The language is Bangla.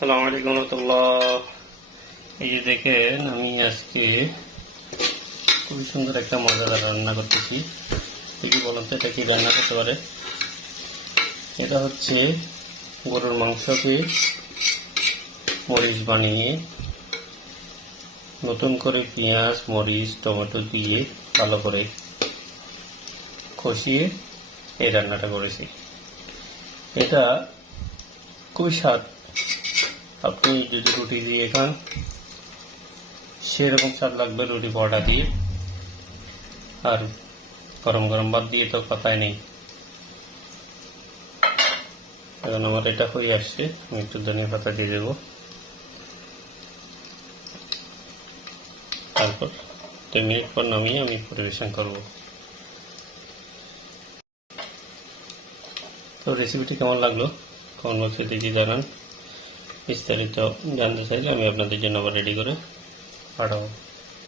সালাম আলাইকুম রহমতুল্লাহ। এই যে দেখেন, আমি আজকে খুবই সুন্দর একটা মজাদার রান্না করতেছি। দেখি বলুন তো, এটা কি রান্না করতে পারে? এটা হচ্ছে গরুর মাংসকে মরিচ বানিয়ে নতুন করে পেঁয়াজ, মরিচ, টমেটো দিয়ে ভালো করে কষিয়ে এই রান্নাটা করেছি। এটা খুবই স্বাদ আপনি যদি রুটি দিয়ে খান, সেরকম স্বাদ লাগবে রুটি পরোটা দিয়ে। আর গরম গরম ভাত দিয়ে তো কথাই নেই। এখন আমার এটা হয়ে আসছে, আমি একটু ধনিয়া পাতা দিয়ে দেবো। তারপর তিন মিনিট পর নামিয়ে আমি পরিবেশন করব। তো রেসিপিটি কেমন লাগল? কমেন্ট বক্সে দেখি জানান। বিস্তারিত জানতে চাইলে আমি আপনাদের জন্য আবার রেডি করে পাঠাবো।